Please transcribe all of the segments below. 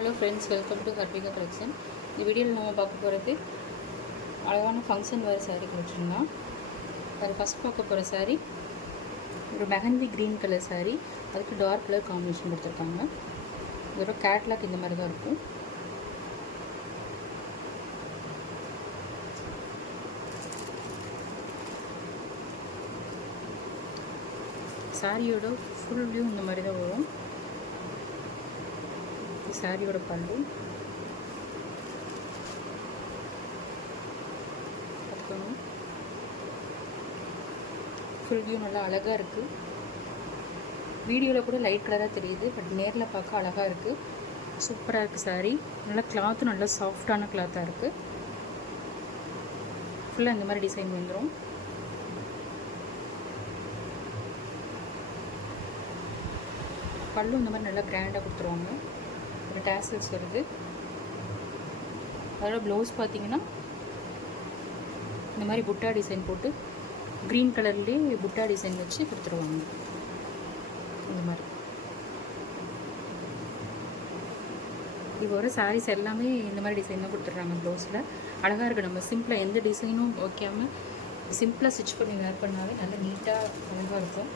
Hello friends, welcome to ஹர்பிகா collection. இந்த வீடியோவில் நம்ம பார்க்க போகிறது அழகான ஃபங்க்ஷன் வேறு சாரீ கலெக்ஷன் தான். அது ஃபஸ்ட் பார்க்க போகிற சாரீ ஒரு மெஹந்தி க்ரீன் கலர் சாரீ. அதுக்கு டார்க் கலர் காம்பினேஷன் கொடுத்துருக்காங்க. இதோட கேட்லாக் இந்த மாதிரி தான் இருக்கும். சாரியோட ஃபுல் வியூ இந்த மாதிரி தான் வரும். சாரியோட பல்லு, ஃபுல் வியூ நல்லா அழகாக இருக்குது. வீடியோவில் கூட லைட் கலராக தெரியுது, பட் நேரில் பார்க்க அழகாக இருக்குது. சூப்பராக இருக்குது சாரீ. நல்லா கிளாத்தும் நல்லா சாஃப்டான கிளாத்தாக இருக்குது. ஃபுல்லாக இந்த மாதிரி டிசைன் வந்துடும். பல்லும் இந்த மாதிரி நல்லா கிராண்டாக கொடுத்துருவாங்க. ஒரு டேசல்ஸ் வருது. அதோட ப்ளவுஸ் பார்த்தீங்கன்னா இந்த மாதிரி புட்டா டிசைன் போட்டு க்ரீன் கலர்லேயே புட்டா டிசைன் வச்சு கொடுத்துருவாங்க. இந்த மாதிரி இப்போ வர சாரீஸ் எல்லாமே இந்த மாதிரி டிசைன் தான் கொடுத்துட்றாங்க. ப்ளவுஸில் அழகாக இருக்குது. நம்ம சிம்பிளாக எந்த டிசைனும் வைக்காமல் சிம்பிளாக ஸ்டிச் பண்ணி வேர் பண்ணாலே நல்லா நீட்டாக அழகாக இருக்கும்.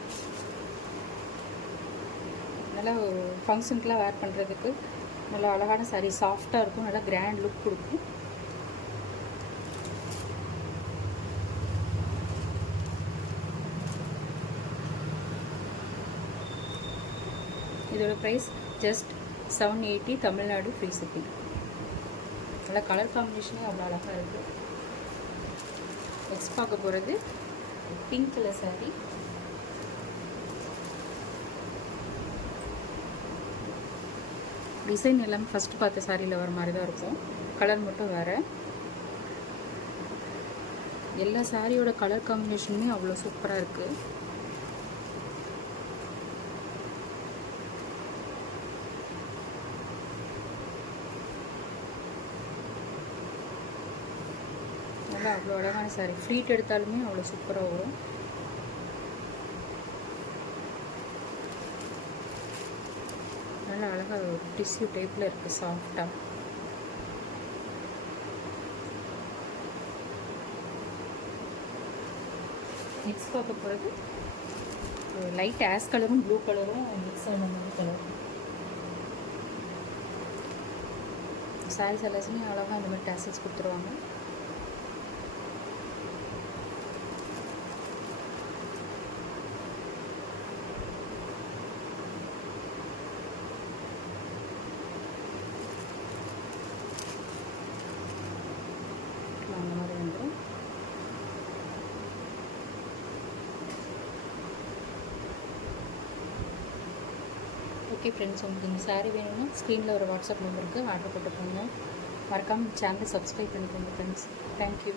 நல்லா ஃபங்க்ஷனுக்குலாம் வேர் பண்ணுறதுக்கு நல்லா அழகான சாரீ, சாஃப்டாக இருக்கும். நல்லா கிராண்ட் லுக் கொடுக்கும். இதோட price just 780, Tamil Nadu free shipping. நல்லா கலர் காம்பினேஷனே அவ்வளோ அழகாக இருக்குது. நெக்ஸ்ட் பார்க்க போகிறது பிங்க் கலர் சாரீ. டிசைன் எல்லாமே ஃபஸ்ட்டு பார்த்த சாரியில் வர மாதிரி தான் இருக்கும். கலர் மட்டும் வேறு. எல்லா சாரியோட கலர் காம்பினேஷனுமே அவ்வளோ சூப்பராக இருக்குது. நல்லா அவ்வளோ அழகான சாரி. ஃப்ளீட் எடுத்தாலுமே அவ்வளோ சூப்பராக வரும். நல்லா அழகாக ஒரு டிஷ்யூ டைப்பில் இருக்குது, சாஃப்டாக. நெக்ஸ்ட் பார்க்க போகிறது லைட் ஆஷ் கலரும் ப்ளூ கலரும் மிக்ஸ் ஆன மாதிரி கலர். சாரீஸ் எல்லாத்தையுமே அழகாக இந்த மாதிரி டேசல்ஸ் கொடுத்துருவாங்க. அந்த மாதிரி வந்துடும். ஓகே ஃப்ரெண்ட்ஸ், உங்களுக்கு இந்த சாரீ வேணும்னா ஸ்க்ரீனில் ஒரு வாட்ஸ்அப் நம்பருக்கு ஆர்டர் போட்டு போங்க. மறக்காமல் சேனலை சப்ஸ்கிரைப் பண்ணிக்கோங்க ஃப்ரெண்ட்ஸ். தேங்க்யூ.